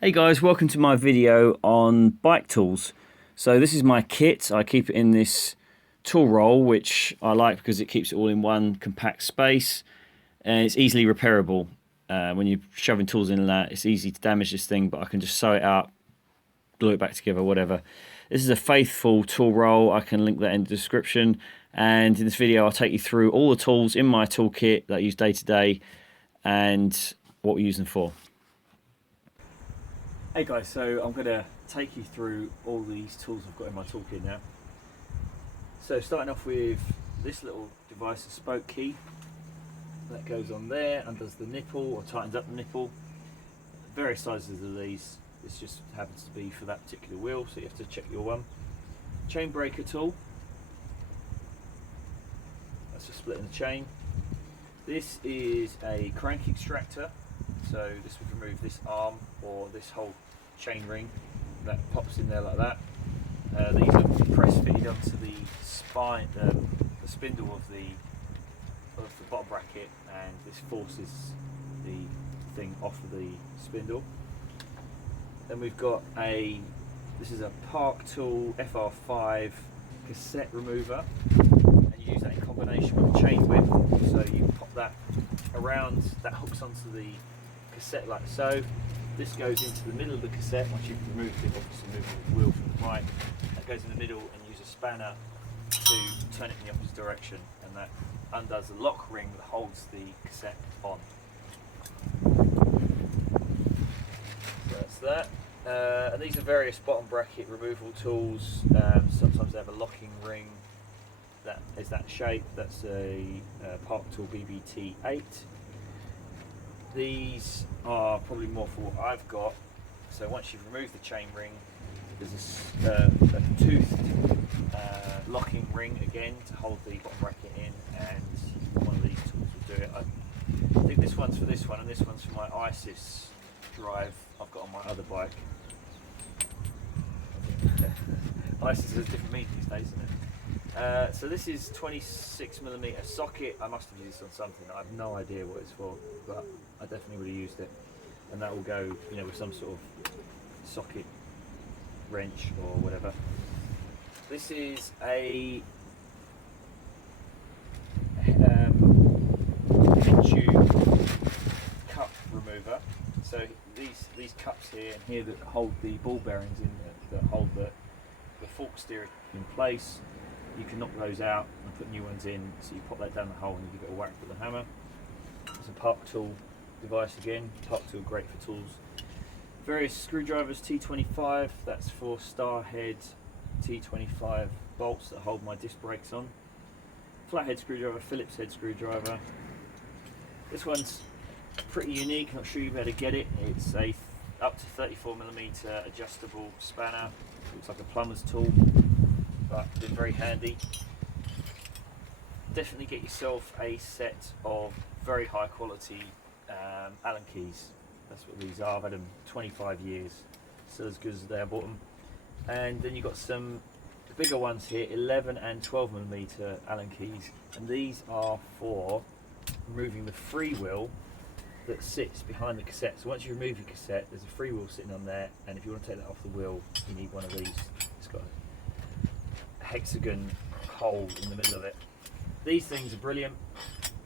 Hey guys, welcome to my video on bike tools. So this is my kit. I keep it in this tool roll, which I like because it keeps it all in one compact space and it's easily repairable. When you're shoving tools in that, it's easy to damage this thing, but I can just sew it up, glue it back together, whatever. This is a Faithful tool roll. I can link that in the description. And in this video, I'll take you through all the tools in my toolkit that I use day to day and what we use them for. Hey guys, so I'm going to take you through all these tools I've got in my toolkit now. So starting off with this little device, a spoke key that goes on there, undoes the nipple or tightens up the nipple. Various sizes of these. This just happens to be for that particular wheel, so you have to check your one. Chain breaker tool. That's for splitting the chain. This is a crank extractor. So this would remove this arm or this whole chain ring that pops in there like that. These are press fitted onto the spine, the spindle of the bottom bracket, and this forces the thing off of the spindle. Then we've got this is a Park Tool FR5 cassette remover, and you use that in combination with a chain whip. So you pop that around, that hooks onto the cassette like so. This goes into the middle of the cassette. Once you've removed it, obviously move the wheel from the bike, that goes in the middle, and use a spanner to turn it in the opposite direction, and that undoes the lock ring that holds the cassette on. So that's that. And these are various bottom bracket removal tools. Sometimes they have a locking ring that is that shape. That's a Park Tool BBT8. These are probably more for what I've got. So once you've removed the chain ring, there's a toothed locking ring again to hold the bottom bracket in, and one of these tools will do it. I think this one's for this one, and this one's for my ISIS drive I've got on my other bike. ISIS has different meaning these days, isn't it? So this is 26mm socket. I must have used this on something. I have no idea what it's for, but I definitely would have used it. And that will go, with some sort of socket wrench or whatever. This is a head tube cup remover. So these cups here and here that hold the ball bearings in, that hold the fork steer in place. You can knock those out and put new ones in, so you pop that down the hole and you give it a whack with a hammer. It's a Park Tool device again. Park Tool, great for tools. Various screwdrivers, T25, that's for Starhead T25 bolts that hold my disc brakes on. Flathead screwdriver, Phillips head screwdriver. This one's pretty unique, not sure you better get it. It's a up to 34mm adjustable spanner. Looks like a plumber's tool, but been very handy. Definitely get yourself a set of very high quality Allen keys. That's what these are. I've had them 25 years, still as good as the day I bought them. And then you've got some bigger ones here, 11 and 12mm Allen keys, and these are for removing the freewheel that sits behind the cassette. So once you remove your cassette, there's a freewheel sitting on there, and if you want to take that off the wheel, you need one of these. It's got a hexagon hole in the middle of it. These things are brilliant,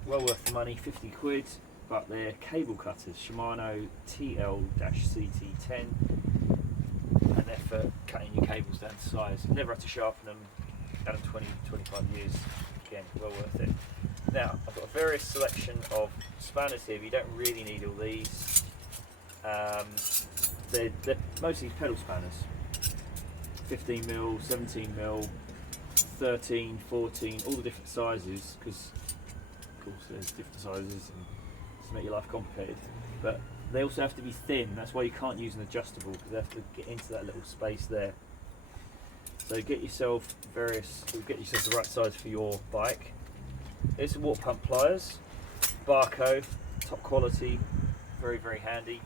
well worth the money, 50 quid, but they're cable cutters, Shimano TL-CT10, and they're for cutting your cables down to size. Never had to sharpen them, had them 20-25 years, again, well worth it. Now, I've got a various selection of spanners here, but you don't really need all these. They're mostly pedal spanners, 15mm, 17mm, 13, 14, all the different sizes, because of course there's different sizes and to make your life complicated, but they also have to be thin. That's why you can't use an adjustable, because they have to get into that little space there. So get yourself the right size for your bike. Here's some water pump pliers, Barco, top quality, very, very handy.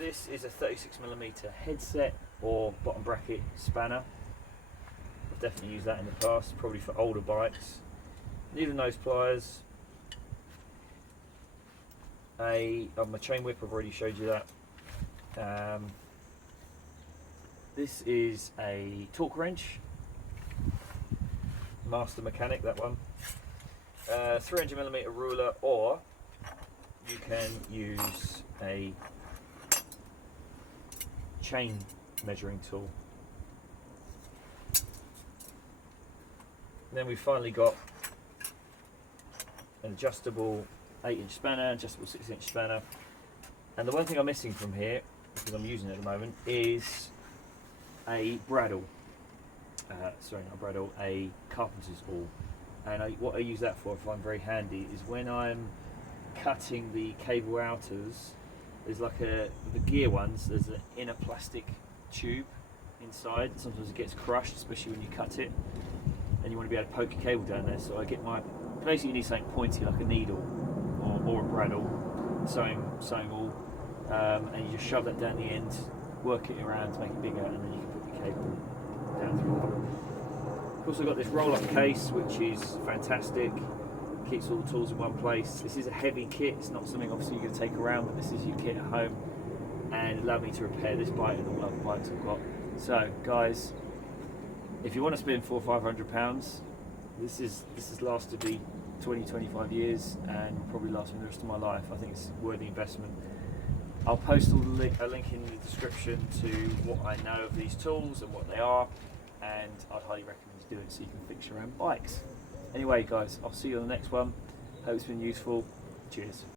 This is a 36mm headset or bottom bracket spanner. I've definitely used that in the past, probably for older bikes. Needle nose pliers, my chain whip, I've already showed you that. This is a torque wrench, Master Mechanic, that one. 300mm ruler, or you can use a chain measuring tool. Then we've finally got an adjustable 8-inch spanner, adjustable 6-inch spanner, and the one thing I'm missing from here, because I'm using it at the moment, is a bradawl. Sorry, not a bradawl, a carpenter's awl. And what I use that for, I find very handy, is when I'm cutting the cable outers, there's like the gear ones, there's an inner plastic tube inside. Sometimes it gets crushed, especially when you cut it, and you want to be able to poke your cable down there. So I get basically you need something pointy like a needle or a bradawl, sewing awl, and you just shove that down the end, work it around to make it bigger, and then you can put your cable down through it. I've also got this roll-up case, which is fantastic. Keeps all the tools in one place. This is a heavy kit. It's not something obviously you're going to take around, but this is your kit at home, and it allowed me to repair this bike and all other bikes I've got. So, guys, if you want to spend £400 or £500, this has lasted me 20-25 years and will probably last me the rest of my life. I think it's a worthy investment. I'll post a link in the description to what I know of these tools and what they are, and I'd highly recommend you do it so you can fix your own bikes. Anyway, guys, I'll see you on the next one. Hope it's been useful. Cheers.